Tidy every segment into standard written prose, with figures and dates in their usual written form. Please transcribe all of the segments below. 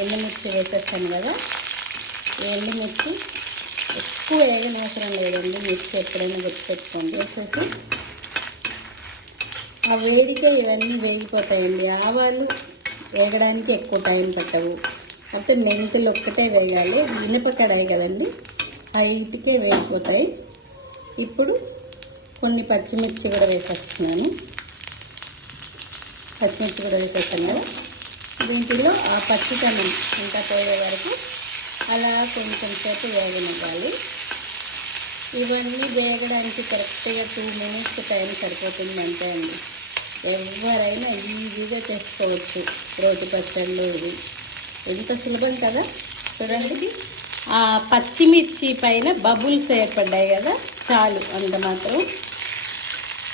ఎండుమిర్చి వేసేస్తాను కదా. ఎండుమిర్చి ఎక్కువ వేగనవసరం లేదండి. మిర్చి ఎప్పుడైనా గుర్తుపెట్టుకోండి. వేసేసి ఆ వేడికే ఇవన్నీ వేగిపోతాయండి. ఆవాలు వేగడానికి ఎక్కువ టైం పట్టవు. అయితే మెంతులు ఒక్కటే వేయాలి. ఇనుప కడాయి కదండి, హైట్కే వేగిపోతాయి. ఇప్పుడు కొన్ని పచ్చిమిర్చి కూడా వేసేస్తున్నాను. పచ్చిమిర్చి కూడా వేసేస్తాను కదా. వీటిలో ఆ పచ్చితనం ఇంకా పోయే వరకు అలా కొంచెం సేపు వేగనివ్వాలి. ఇవన్నీ వేగడానికి కరెక్ట్గా 2 minutes టైం సరిపోతుంది అంతే అండి. ఎవరైనా ఈజీగా చేసుకోవచ్చు రోటి పచ్చళ్ళు. ఇది ఎంత సులభం కదా. చూడండి, ఆ పచ్చిమిర్చి పైన బబుల్స్ ఏర్పడ్డాయి కదా, చాలు అంత మాత్రం.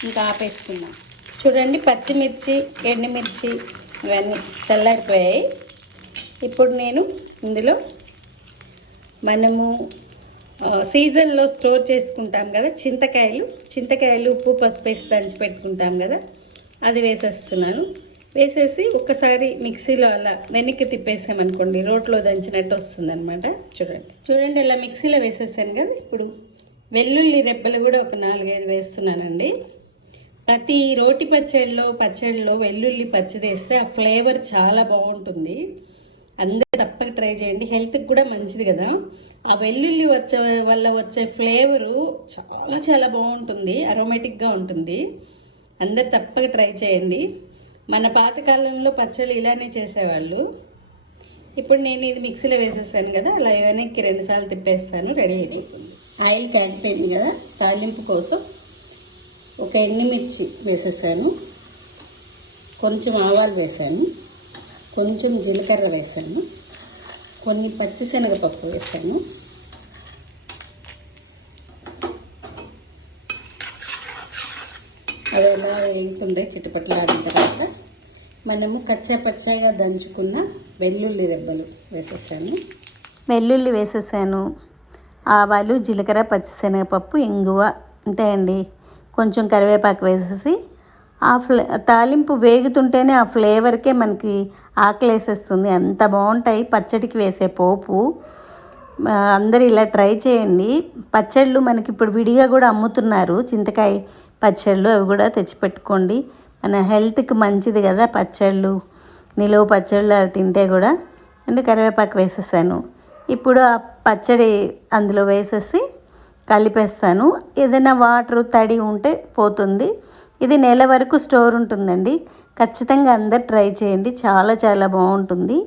ఇంకా ఆపేసుకుందాం. చూడండి, పచ్చిమిర్చి ఎండుమిర్చి ఇవన్నీ చల్లారిపోయాయి. ఇప్పుడు నేను ఇందులో మనము సీజన్లో స్టోర్ చేసుకుంటాం కదా చింతకాయలు ఉప్పు పసుపు వేసి దంచి పెట్టుకుంటాం కదా, అది వేసేస్తున్నాను. వేసేసి ఒక్కసారి మిక్సీలో అలా వెనక్కి తిప్పేసామనుకోండి, రోట్లో దంచినట్టు వస్తుందన్నమాట. చూడండి ఇలా మిక్సీలో వేసేసాను కదా. ఇప్పుడు వెల్లుల్లి రెబ్బలు కూడా ఒక 4-5 వేస్తున్నానండి. ప్రతి రోటి పచ్చడిలో వెల్లుల్లి పచ్చిదేస్తే ఆ ఫ్లేవర్ చాలా బాగుంటుంది. అందరూ తప్పక ట్రై చేయండి. హెల్త్కి కూడా మంచిది కదా. ఆ వెల్లుల్లి వల్ల వచ్చే ఫ్లేవరు చాలా చాలా బాగుంటుంది, అరోమేటిక్గా ఉంటుంది. అందరు తప్పక ట్రై చేయండి. మన పాతకాలంలో పచ్చళ్ళు ఇలానే చేసేవాళ్ళు. ఇప్పుడు నేను ఇది మిక్సీలో వేసేసాను కదా, అలా వెనక్కి 2 సార్లు తిప్పేస్తాను. రెడీ అయిపోయింది. ఆయిల్ కాగిపోయింది కదా. తాలింపు కోసం ఒక ఎండుమిర్చి వేసేసాను, కొంచెం ఆవాలు వేసాను, కొంచెం జీలకర్ర వేసాను, కొన్ని పచ్చిశనగపప్పు వేసాను, అది ఎలా వేగుతుండే చిటపట్లాడిన తర్వాత మనము పచ్చగా దంచుకున్న వెల్లుల్లి రెబ్బలు వేసేసాను. ఆవాలు, జీలకర్ర, పచ్చిశనగపప్పు, ఇంగువ అంతే అండి. కొంచెం కరివేపాకు వేసేసి తాలింపు వేగుతుంటేనే ఆ ఫ్లేవర్కే మనకి ఆకలేసేస్తుంది. అంత బాగుంటాయి పచ్చడికి వేసే పోపు. అందరూ ఇలా ట్రై చేయండి. పచ్చళ్ళు మనకి ఇప్పుడు విడిగా కూడా అమ్ముతున్నారు, చింతకాయ పచ్చళ్ళు. అవి కూడా తెచ్చిపెట్టుకోండి. మన హెల్త్కి మంచిది కదా పచ్చళ్ళు, నిలువ పచ్చళ్ళు అవి తింటే కూడా. అంటే కరివేపాకు వేసేసాను. ఇప్పుడు ఆ పచ్చడి అందులో వేసేసి కలిపేస్తాను. ఏదైనా వాటర్ తడి ఉంటే పోతుంది. ఇది 1 నెల వరకు స్టోర్ ఉంటుందండి. ఖచ్చితంగా అందరు ట్రై చేయండి, చాలా చాలా బాగుంటుంది.